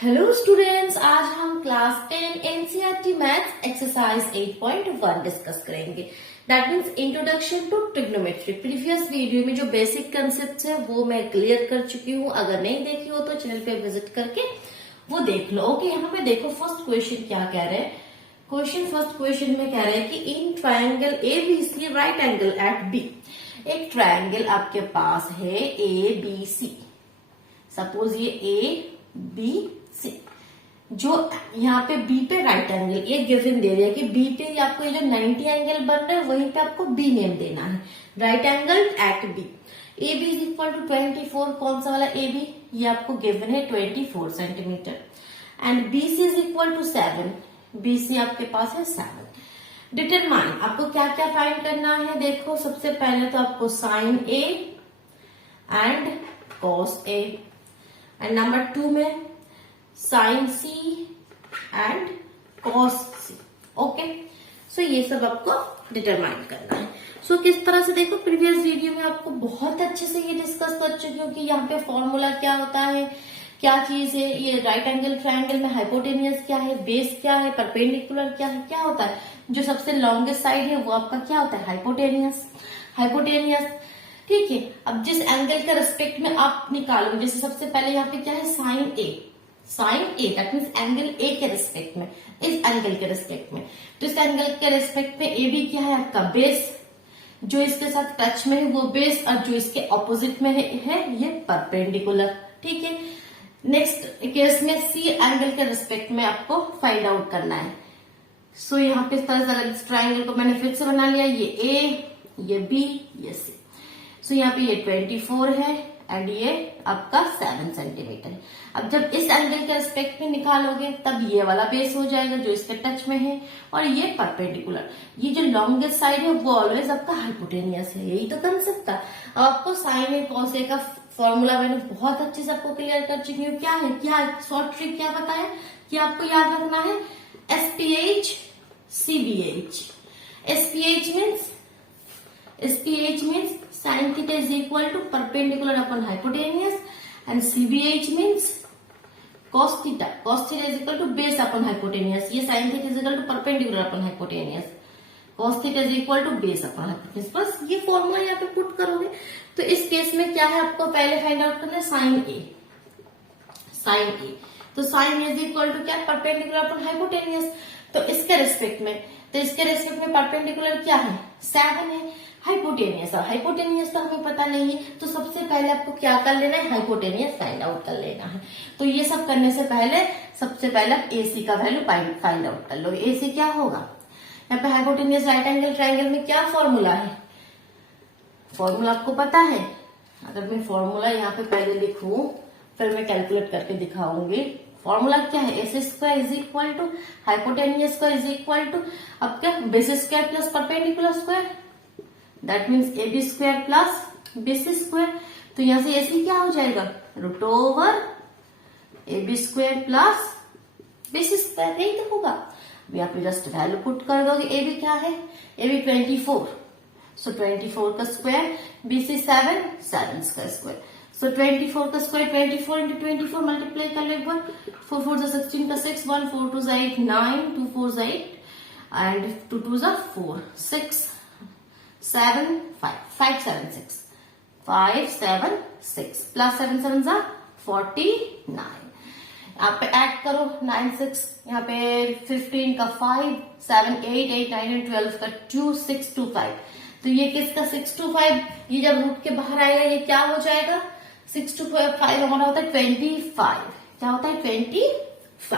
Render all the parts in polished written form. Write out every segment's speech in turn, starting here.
Hello students, आज हम class 10 NCERT maths exercise 8.1 discuss करेंगे। That means introduction to trigonometry. Previous video में जो बेसिक कंसेप्ट है वो मैं क्लियर कर चुकी हूँ। अगर नहीं देखी हो तो चैनल पे विजिट करके वो देख लो। ओके, यहाँ पे देखो फर्स्ट क्वेश्चन क्या कह रहे हैं। फर्स्ट क्वेश्चन में कह रहे हैं कि in triangle ABC right angle at B. एक ट्राइंगल आपके पास है ABC। सपोज ये ABC, जो यहाँ पे B पे राइट एंगल, ये गिवन दे दिया कि B पे आपको ये जो 90 एंगल बन रहा है वहीं पे आपको B नेम देना है। Right angle at B। AB is equal to 24। कौन सा वाला AB? ये आपको गिवन है 24 centimetre. And BC is equal to 7। BC आपके पास है 7। डिटरमाइन, आपको क्या क्या फाइंड करना है। देखो सबसे पहले तो आपको sine A and cos A, and number 2 में sine C and cos C। Okay, so ये सब आपको डिटरमाइन करना है। सो किस तरह से, देखो प्रीवियस वीडियो में आपको बहुत अच्छे से ये डिस्कस कर चुकी हूँ कि यहाँ पे फॉर्मूला क्या होता है, क्या चीज है, ये राइट एंगल ट्राइंगल में हाइपोटेनियस क्या है, बेस क्या है, परपेंडिकुलर क्या है, क्या होता है। जो सबसे लॉन्गेस्ट साइड है वो आपका क्या होता है, हाइपोटेनियस। ठीक है, अब जिस एंगल के रिस्पेक्ट में आप निकालो, जैसे सबसे पहले यहाँ पे क्या है, sine A, that means angle A के रिस्पेक्ट में, इस एंगल के रिस्पेक्ट में। तो इस एंगल के रिस्पेक्ट में ए बी क्या है आपका बेस, जो इसके साथ टच में है वो बेस, और जो इसके ऑपोजिट में है ये परपेंडिकुलर। ठीक है, नेक्स्ट केस में सी एंगल के रिस्पेक्ट में आपको फाइंड आउट करना है। सो यहाँ पे इस तरह से अगर इस ट्राइंगल को मैंने फिर से बना लिया, ये ए, ये बी, ये सी। सो यहाँ पे ये 24 है एंड ये आपका 7 सेंटीमीटर है। अब जब इस एंगल के रिस्पेक्ट में निकालोगे तब ये वाला बेस हो जाएगा जो इसके टच में है, और ये परपेंडिकुलर। ये जो लॉन्गेस्ट साइड है वो ऑलवेज आपका हाइपोटेनियस है। यही तो कंसेप्ट था। अब आपको साइन ए कॉस ए का फॉर्मूला मैंने बहुत अच्छे से आपको क्लियर कर चुकी हूँ। क्या है, क्या शॉर्ट ट्रिक क्या बताया कि आपको याद रखना है, SPH CBH। SPH means sin theta is equal to perpendicular upon hypotenuse, and CBH means cos theta is equal to base upon hypotenuse। ये sin theta is equal to perpendicular upon hypotenuse, cos theta is equal to base upon hypotenuse। बस ये formula यहाँ पे put करोगे। तो इस case में क्या है, आपको पहले फाइंड आउट करना है साइन ए। तो साइन इज इक्वल टू क्या, परपेंडिकुलर अपॉन हाइपोटेनियस। तो इसके रिस्पेक्ट में परपेंडिकुलर क्या है, 7 है। हाइपोटेनियस तो हमें पता नहीं है, तो सबसे पहले आपको क्या कर लेना है, हाइपोटेनियस फाइंड आउट कर लेना है। तो ये सब करने से पहले सबसे पहले आप AC का वैल्यू फाइंड आउट कर लो। AC क्या होगा, यहाँ पे हाइपोटेनियस राइट एंगल ट्राइंगल में क्या फॉर्मूला है, फॉर्मूला आपको पता है। अगर मैं फॉर्मूला यहाँ पे पहले लिखूं फिर मैं कैलकुलेट करके दिखाऊंगी। फॉर्मूला क्या है, AC² is equal to hypotenuse square is equal to, अब क्या, base square plus perpendicular square, that means AB² plus BC²। तो यहाँ से AC क्या हो जाएगा, √/AB² प्लस BC²। यही तो होगा। अभी आप जस्ट वैल्यू पुट कर दोगे। AB क्या है, AB 24, सो 24 का स्क्वायर, BC 7 का स्क्वायर। सो 24 का स्क्वायर 24 इंटू 24 मल्टीप्लाई कर लो एक बार। 4 4 16 का 6, 1 4 2 8 9, 2 4 8 एंड 2 2 4 6 7 5 5 7 6 5 7 6 प्लस 7 7 49। यहाँ पे ऐड करो 9 6, यहाँ पे 15 का 5 7 8 8 9 एंड 12 का 2 6 2 5। तो ये किसका 6 2 5, ये जब रूट के बाहर आएगा ये क्या हो जाएगा, 6 2 5 हमारा होता है 25। क्या होता है, 25।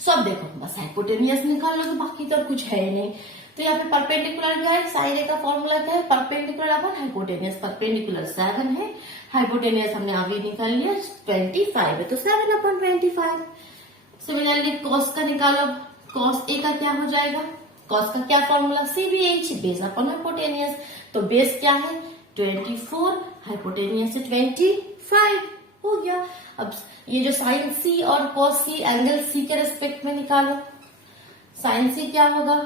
सो अब देखो बस हाइपोटेनियस निकाल लो, तो बाकी तो कुछ है ही नहीं। तो यहाँ पे परपेंडिकुलर क्या है, साइन ए का फॉर्मूला क्या है, परपेंडिकुलर अपन हाइपोटेनियस। परपेंडिकुलर 7 है, हाइपोटेनियस हमने अभी निकाल लिया 25 है, तो 7/25। सिमिलरली कॉस का निकालो, कॉस ए का क्या हो जाएगा, कॉस का क्या formula, CBH, base upon hypotenuse. तो बेस क्या है 24, हाइपोटेनियस है 25, हो गया। अब ये जो साइन C और कॉस C एंगल C के रिस्पेक्ट में निकालो। साइन C क्या होगा,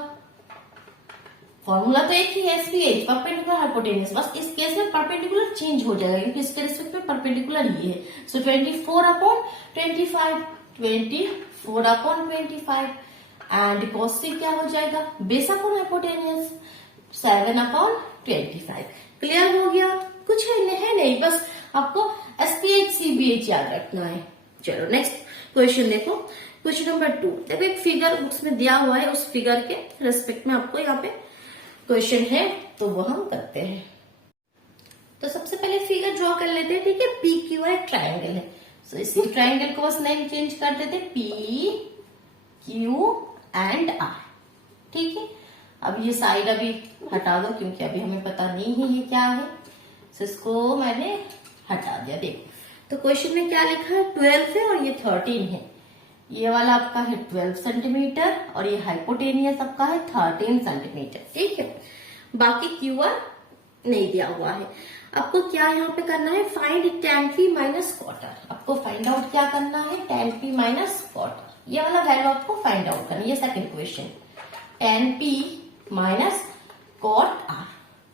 फॉर्मूला तो एक ही है, SPH परपेंडिकुलर हाइपोटेन्यूज, बस इस केस में परपेंडिकुलर चेंज हो जाएगा क्योंकि इसके रिस्पेक्ट में परपेंडिकुलर ये है। सो 24/25, 24/25 एंड cos c क्या हो जाएगा, बेस अपॉन हाइपोटेन्यूज 7/25। क्लियर हो गया, कुछ है नहीं, बस आपको SPH CBH याद रखना है। चलो नेक्स्ट क्वेश्चन देखो, क्वेश्चन नंबर 2। देखो एक फिगर बुक्स में दिया हुआ है, उस फिगर के रेस्पेक्ट में आपको यहाँ पे क्वेश्चन है, तो वो हम करते हैं। तो सबसे पहले फिगर ड्रॉ कर लेते हैं, ठीक है। PQ एक ट्राइंगल है, तो इसी ट्राइंगल को बस नेम चेंज कर देते, PQ एंड R, ठीक है। अब ये साइड अभी हटा दो क्योंकि अभी हमें पता नहीं है ये क्या है, तो इसको मैंने हटा दिया। देखो तो क्वेश्चन में क्या लिखा है, 12 है और ये 13 है। ये वाला आपका है 12 सेंटीमीटर और ये हाइपोटेनियस आपका है 13 सेंटीमीटर, ठीक है। बाकी QR नहीं दिया हुआ है। आपको क्या यहाँ पे करना है, find tan p minus quarter. आपको फाइंड आउट क्या करना है, tan p माइनस क्वार्टर। ये वाला वैल्यू आपको फाइंड आउट करना है। ये सेकंड क्वेश्चन, tan p माइनस cot r।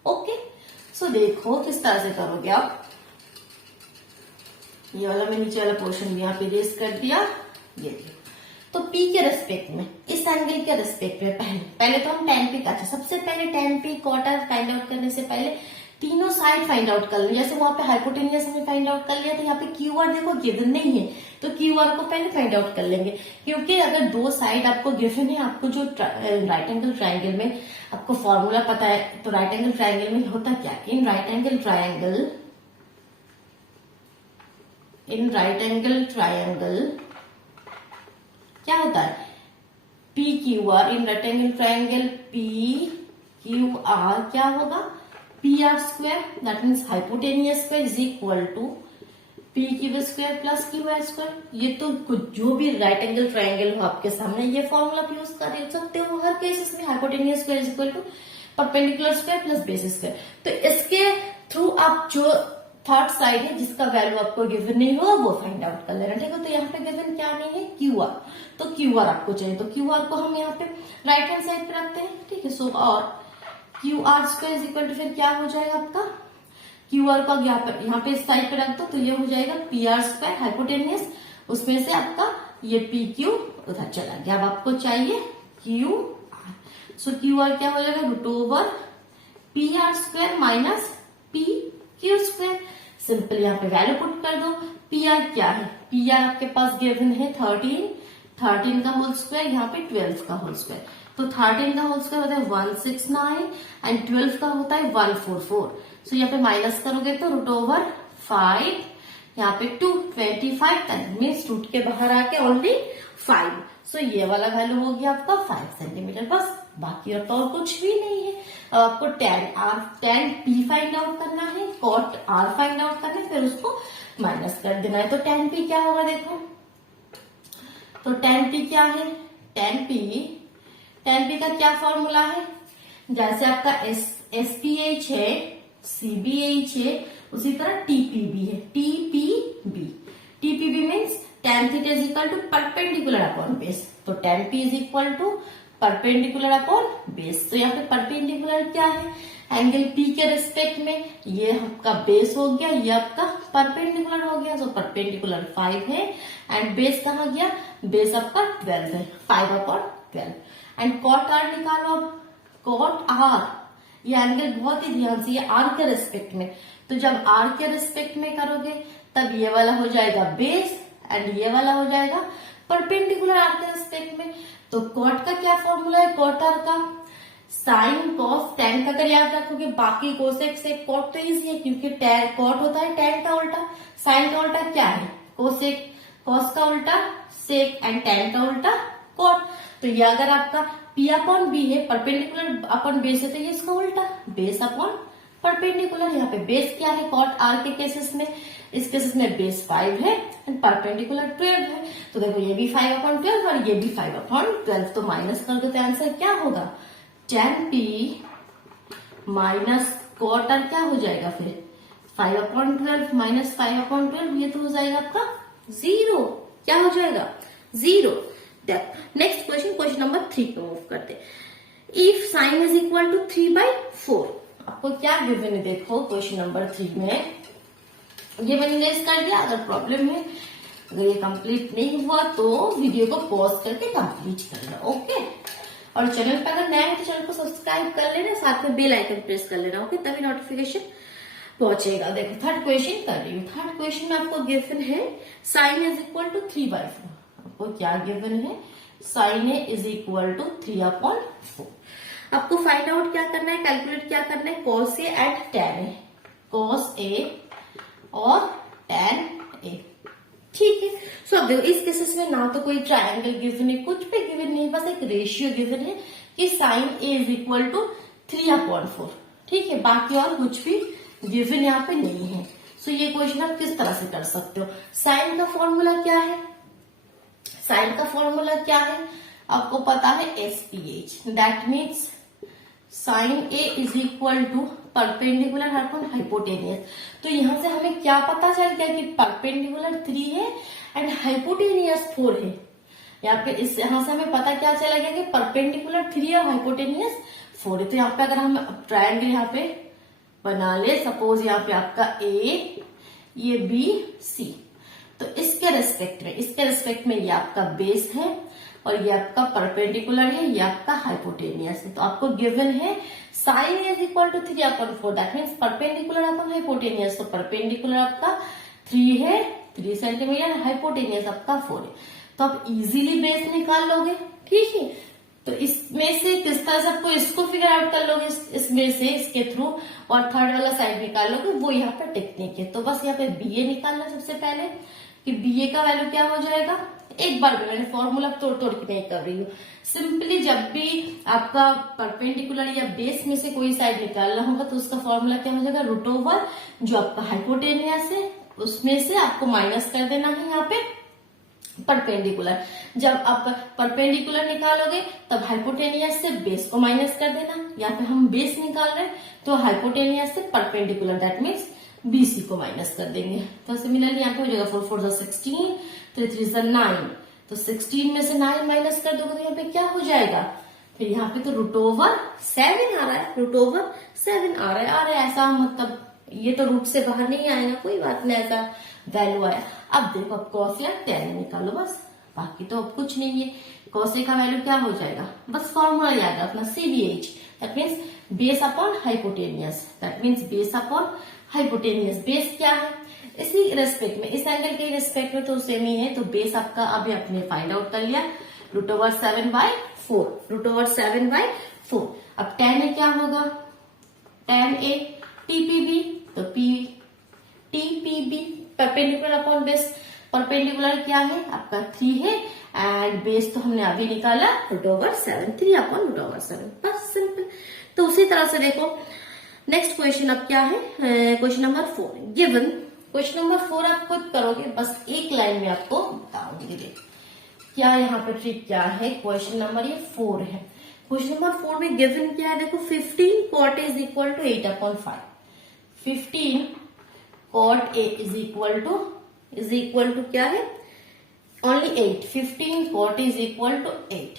ओके, सो देखो किस तरह से करोगे आप। ये वाला मैं नीचे वाला पोर्शन भी यहाँ पे रेस कर दिया, ये देखो। तो P के रेस्पेक्ट में, इस एंगल के रेस्पेक्ट में पहले तो हम tan P का, सबसे पहले tan P quarter find out करने से पहले तीनों साइड फाइंड आउट कर लें। जैसे वहां पे हाइपोटेनियस हमने फाइंड आउट कर लिया, तो यहाँ पे QR देखो गिवन नहीं है, तो QR को पहले फाइंड आउट कर लेंगे। क्योंकि अगर दो साइड आपको गिवन है, आपको जो राइट एंगल ट्राइंगल में आपको फॉर्मूला पता है, तो राइट एंगल ट्राइंगल में होता क्या, इन राइट एंगल ट्राइंगल क्या होता है, PQR in right angle triangle, PQR क्या होगा, PR square, that means hypotenuse square is equal to PQ square plus QR square. ये तो कुछ जो भी राइट एंगल ट्राइंगल हो आपके सामने, ये फॉर्मूला आप यूज कर सकते हो हर केसेस में। Hypotenuse square is equal to perpendicular square plus base square. तो इसके थ्रू आप जो थर्ड साइड है जिसका वैल्यू आपको गिवन नहीं होगा वो फाइंड आउट कर लेना, ठीक है। तो यहाँ पे गिवन क्या नहीं है, QR, तो QR आपको चाहिए, तो QR को हम यहाँ पे राइट हैंड साइड पे रखते हैं, ठीक है। सो और QR square is equal to फिर क्या हो जाएगा आपका, QR को यहाँ पे इस साइड पे रख दो, तो ये हो जाएगा PR स्क्वायर हाइपोटेनियस, उसमें से आपका ये PQ उधर चला गया। अब आपको चाहिए QR, सो QR क्या हो जाएगा, √over PR square minus PQ square. Simple यहाँ पे वैल्यू पुट कर दो। PR क्या है, PR आपके पास गिवन है 13 का होल स्क्वायर, यहाँ पे 12 का होल स्क्वायर। तो 13 का होल स्क्वायर होता है 169 एंड 12 का होता है 144। सो यहाँ पे माइनस करोगे तो √5, यहाँ पे 225 मीन्स रूट के बाहर आके ओनली 5। सो ये वाला वैल्यू हो गया आपका 5 सेंटीमीटर, बस। बाकी और तो और कुछ भी नहीं है। अब आपको tan P फाइंड आउट करना है, cot R फाइंड आउट करना है, फिर उसको माइनस कर देना है। तो tan P क्या होगा, देखो तो tan P क्या है, tan P का क्या फॉर्मूला है, जैसे आपका SPH है, CBH है, उसी तरह TPB है, TPB means tan theta is equal to perpendicular upon base. तो tan P is equal to perpendicular upon base. तो यहाँ पे परपेंडिकुलर क्या है, एंगल P के रिस्पेक्ट में, ये आपका बेस हो गया, ये आपका परपेंडिकुलर हो गया। तो परपेंडिकुलर 5 है एंड बेस कहाँ गया, बेस आपका 12 है, 5/12। एंड cot R निकालो। अब cot R ये एंगल बहुत ही ध्यान से, ये R के रिस्पेक्ट में, तो जब R के रिस्पेक्ट में करोगे तब ये वाला हो जाएगा बेस एंड ये वाला हो जाएगा परपेंडिकुलर R के रिस्पेक्ट में। तो cot का क्या फॉर्मूला है, cot R का साइन कॉस tan का अगर याद रखोगे, बाकी कोसेक से cot तो इजी है क्योंकि cot होता है tan का उल्टा, साइन का उल्टा क्या है कोसेक, कॉस का उल्टा सेक एंड tan का उल्टा cot। तो ये अगर आपका P अपॉन B है, परपेंडिकुलर अपॉन बेस है, तो ये इसका उल्टा बेस अपॉन परपेंडिकुलर। यहाँ पे बेस क्या है, cot R के केसेस में, इस केसेस में बेस 5 है एंड परपेंडिकुलर 12 है। तो देखो ये भी 5/12 और ये भी 5/12, तो माइनस कर दो तो आंसर क्या होगा, tan P माइनस cot R क्या हो जाएगा, फिर 5/12 माइनस 5/12, ये तो हो जाएगा आपका 0। क्या हो जाएगा, 0। नेक्स्ट क्वेश्चन नंबर 3 पे मूव करते। If sine is equal to 3/4। आपको क्या गिवन है, देखो क्वेश्चन नंबर 3 में ये मैंने इरेज कर दिया। अगर प्रॉब्लम है, अगर ये कंप्लीट नहीं हुआ तो वीडियो को पॉज करके कंप्लीट करना, ओके। और चैनल पर अगर नए हो तो चैनल को सब्सक्राइब कर लेना, साथ में बेल आइकन प्रेस कर लेना, ओके, तभी नोटिफिकेशन पहुंचेगा। देखो थर्ड क्वेश्चन कर रही हूँ। थर्ड क्वेश्चन में आपको गिवन है साइन इज इक्वल टू 3/4। आपको क्या गिवन है, sine A is equal to 3/4। आपको फाइंड आउट क्या करना है, कैलकुलेट क्या करना है, cos A and tan A, cos A और टैन ए, ठीक है। सो अब देखो इस केसेस में ना तो कोई ट्रायंगल गिवन है, कुछ भी गिवन नहीं, बस एक रेशियो गिवन है कि sine A is equal to 3/4, ठीक है। बाकी और कुछ भी गिवन यहाँ पे नहीं है। सो ये क्वेश्चन आप किस तरह से कर सकते हो। साइन का फॉर्मूला क्या है, साइन का फॉर्मूला क्या है, आपको पता है SPH, that means sine A is equal to perpendicular upon hypotenuse. तो यहां से हमें क्या पता चल गया कि परपेंडिकुलर 3 है एंड हाइपोटेनियस 4 है। यहाँ पे इस यहां से हमें पता क्या चला गया कि परपेंडिकुलर 3 और हाइपोटेनियस 4 है। तो यहाँ पे अगर हम ट्रायंगल यहाँ पे बना ले, सपोज यहाँ पे आपका ए, ये बी, सी, तो इसके रेस्पेक्ट में ये आपका बेस है और ये आपका परपेंडिकुलर है, ये आपका हाइपोटेनियस है। तो आपको गिवन है sine is equal to 3/4, that means perpendicular upon hypotenuse. तो परपेंडिकुलर आपका 3 है, 3 सेंटीमीटर, हाइपोटेनियस आपका 4 है। तो आप इजीली बेस निकाल लोगे, ठीक है। तो इसमें से किस तरह से आपको इसको फिगर आउट कर लोगे, इसमें से इसके थ्रू, और थर्ड वाला साइड निकाल लोगे, वो यहाँ पर टेक्निक है। तो बस यहाँ पे BA निकालना सबसे पहले कि BA का वैल्यू क्या हो जाएगा। एक बार मैंने फॉर्मूला तोड़ के नहीं कर रही हूँ, सिंपली जब भी आपका परपेंडिकुलर या बेस में से कोई साइड निकालना होगा तो उसका फॉर्मूला क्या हो जाएगा, √, जो आपका हाइपोटेनियस है उसमें से आपको माइनस कर देना है यहाँ पे परपेंडिकुलर। जब आप परपेंडिकुलर निकालोगे तब हाइपोटेनियस से बेस को माइनस कर देना। यहाँ पे हम बेस निकाल रहे हैं तो हाइपोटेनियस से परपेंडिकुलर, दैट मीन्स BC को माइनस कर देंगे। तो सिमिलरली यहाँ पे हो जाएगा 4 4 16, 3 3 9, तो 16 में से 9 माइनस कर दोगे तो यहाँ पे क्या हो जाएगा, फिर यहाँ पे तो √7 आ रहा है, √7 आ रहा है, ऐसा मतलब ये तो रूट से बाहर नहीं आएगा, कोई बात नहीं, ऐसा वैल्यू आया। अब देखो अब कॉस या टैन निकालो बस, बाकी तो अब कुछ नहीं है। कॉस ए का वैल्यू क्या हो जाएगा, बस फॉर्मूला याद रखना, CBH, that means base upon hypotenuse, that means base upon hypotenuse. Base क्या है, इसी रेस्पेक्ट में, इस एंगल के रेस्पेक्ट में तो सेम ही है। तो बेस आपका अभी आपने फाइंड आउट कर लिया, √7/4। अब टैन ए क्या होगा, टैन ए TPB, तो TPB perpendicular upon base, perpendicular क्या है आपका 3 है एंड बेस तो हमने अभी निकाला √7, 3/√7, बस सिंपल। तो उसी तरह से देखो नेक्स्ट क्वेश्चन अब क्या है, question number 4 given. Question number 4 आप खुद करोगे, बस एक लाइन में आपको बताऊंगी। देखो क्या यहाँ पे ट्रिक क्या है, क्वेश्चन नंबर ये 4 है। क्वेश्चन नंबर 4 में गिवन क्या है, देखो 15 cot A is equal to 8/5, 15 cot A is equal to क्या है, only 8, 15 cot A is equal to 8।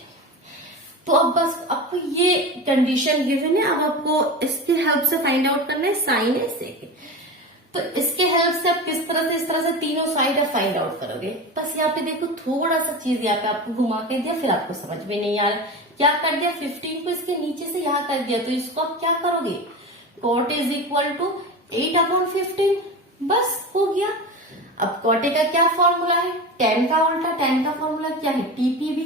तो अब बस आपको ये कंडीशन गिवन है, अब आपको इसके हेल्प से फाइंड आउट करना है साइन ए सेक। तो इसके हेल्प से आप किस तरह से, इस तरह से तीनों साइड आप फाइंड आउट करोगे। बस यहाँ पे देखो थोड़ा सा चीज यहाँ पे आपको घुमा के दिया, फिर आपको समझ में नहीं आ रहा क्या कर दिया, 15 को इसके नीचे से यहाँ कर दिया, तो इसको आप क्या करोगे, cot इज इक्वल टू 8/15, बस हो गया। अब cot का क्या फॉर्मूला है, tan का उल्टा, tan का फॉर्मूला क्या है, TPB,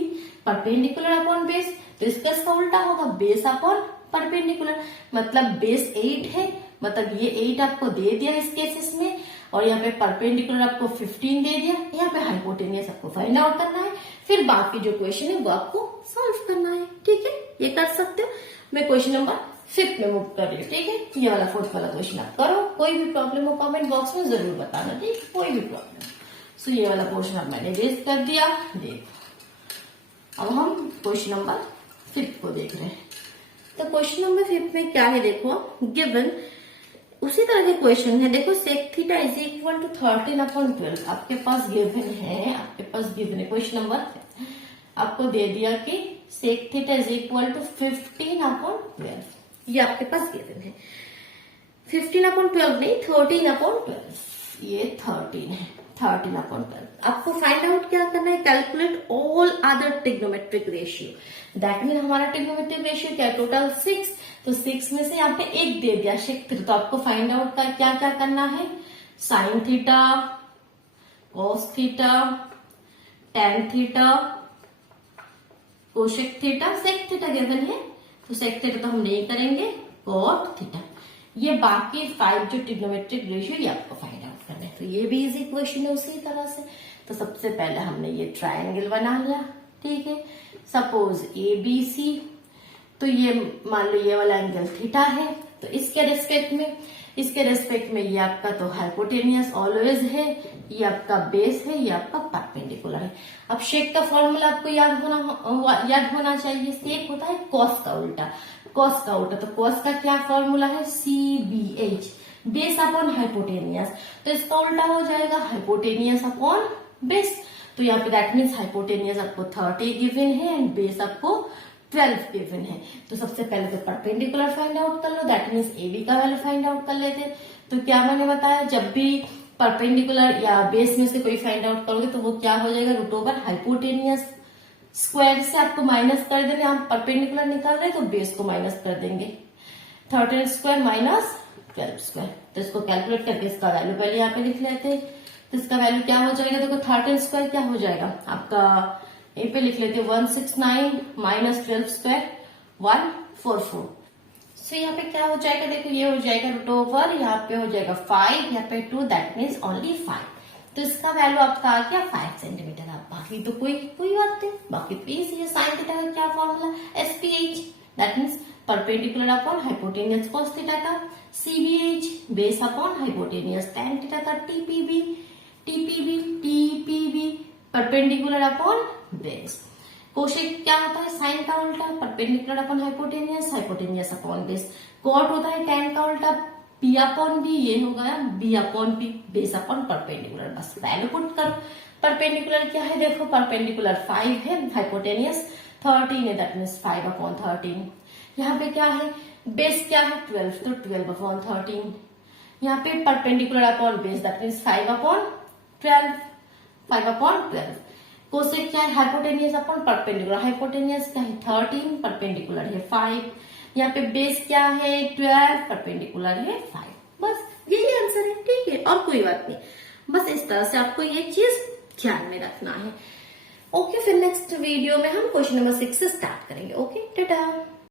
परपेंडिकुलर अपॉन बेस, तो इसका उल्टा होगा बेस अपॉन परपेंडिकुलर, मतलब बेस 8 है, मतलब ये 8 आपको दे दिया इस केसेस में, और यहाँ पे परपेंडिकुलर आपको 15 दे दिया, यहाँ पे हाइपोटेनियस आपको फाइंड आउट करना है, फिर बाकी जो क्वेश्चन है वो आपको सॉल्व करना है, ठीक है, ये कर सकते हो। मैं क्वेश्चन नंबर 5 में मूव कर रही हूँ, ठीक है। ये वाला 4th वाला क्वेश्चन आप करो, कोई भी प्रॉब्लम हो कमेंट बॉक्स में जरूर बताना, ठीक है, कोई भी प्रॉब्लम। सो ये वाला क्वेश्चन अब मैंने रेज कर दिया। देखो अब हम क्वेश्चन नंबर 5 को देख रहे हैं। तो क्वेश्चन नंबर 5 में क्या है, देखो गिवन उसी तरह के क्वेश्चन है। देखो sec theta is equal to 13/12 आपके पास गिवन है, क्वेश्चन नंबर आपको दे दिया कि sec theta is equal to 15/12, ये आपके पास गिवन है। 15/12 नहीं, 13/12, ये 13 है, 13/12। आपको फाइंड आउट क्या करना है, calculate all other trigonometric ratio. That mean हमारा ट्रिग्नोमेट्रिक रेशियो क्या है, टोटल 6, तो 6 में से यहाँ पे 1 दे दिया सेक थीटा, तो आपको फाइंड आउट का क्या क्या करना है, sine theta, cos theta, tan theta, cosec theta, sec theta given है, तो सेक थीटा तो हम नहीं करेंगे, कॉट थीटा। ये बाकी 5 जो ट्रिग्नोमेट्रिक रेशियो ये आपको फाइंड आउट करना है। तो ये भी इजी क्वेश्चन है उसी तरह से। तो सबसे पहले हमने ये ट्रायंगल बना लिया, ठीक है। सपोज ABC, तो ये मान लो ये वाला एंगल थीटा है, तो इसके रेस्पेक्ट में ये आपका तो हाइपोटेनियस ऑलवेज है, ये आपका बेस है, ये आपका परपेंडिकुलर है। अब शेक का फॉर्मूला आपको याद होना चाहिए। सेक होता है कॉस का उल्टा, तो कॉस का क्या फॉर्मूला है, CBH, बेस अपॉन हाइपोटेनियस, तो इसका उल्टा हो जाएगा हाइपोटेनियस अपॉन बेस। तो यहाँ पे दैट मीन्स हाइपोटेनियस आपको 30 गिवन है एंड बेस आपको 12 गिवन है। तो सबसे पहले तो परपेंडिकुलर फाइंड आउट कर लो, दैट मीन्स AB का वैल्यू फाइंड आउट कर लेते। तो क्या मैंने बताया, जब भी परपेंडिकुलर या बेस में से कोई फाइंड आउट करोगे तो वो क्या हो जाएगा, रूट ओवर हाइपोटेनियस स्क्वायर से आपको माइनस कर देंगे। हम परपेंडिकुलर निकाल रहे हैं तो बेस को माइनस कर देंगे, 13 स्क्वायर माइनस 12 स्क्वायर। तो इसको कैलकुलेट करके इसका वैल्यू पहले यहाँ पे लिख लेते हैं। तो इसका वैल्यू क्या हो जाएगा, देखो 13 स्क्वायर क्या हो जाएगा आपका, यहीं पे लिख लेते हैं 169 माइनस 12 स्क्वायर 144। सो यहाँ पे क्या हो जाएगा, देखो ये हो जाएगा रूट ओवर, यहाँ पे हो जाएगा 5, यहाँ पे 2, दैट मीन्स ओनली 5। तो इसका वैल्यू आपका आ गया 5 सेंटीमीटर। आप बाकी तो कोई बात नहीं, बाकी तो ये साइन थीटा का क्या formula, SPH, that means perpendicular upon hypotenuse cos theta का, CBH base upon hypotenuse tan theta का, TPB perpendicular upon base. Cosec क्या होता है, साइन का उल्टा, perpendicular upon hypotenuse upon base. Cot होता है टेन का उल्टा, P अपॉन B, ये हो गया B upon P, base upon perpendicular. बस वैल्यू पुट करो। परपेंडिकुलर क्या है, देखो परपेंडिकुलर 5 है, हाइपोटेनियस 13 है, दैट मीन्स 5/13। यहाँ पे क्या है, बेस क्या है 12, तो 12/13। यहाँ पे perpendicular upon base, that means 5/12। Cosec क्या है, हाइपोटेनियस अपॉन परपेंडिकुलर, हाइपोटेनियस क्या है 13, परपेंडिकुलर है 5। यहाँ पे बेस क्या है 12, परपेंडिकुलर है 5। बस यही आंसर है, ठीक है, और कोई बात नहीं। बस इस तरह से आपको ये चीज ध्यान में रखना है। ओके, फिर नेक्स्ट वीडियो में हम क्वेश्चन नंबर 6 से स्टार्ट करेंगे। ओके, टाटा।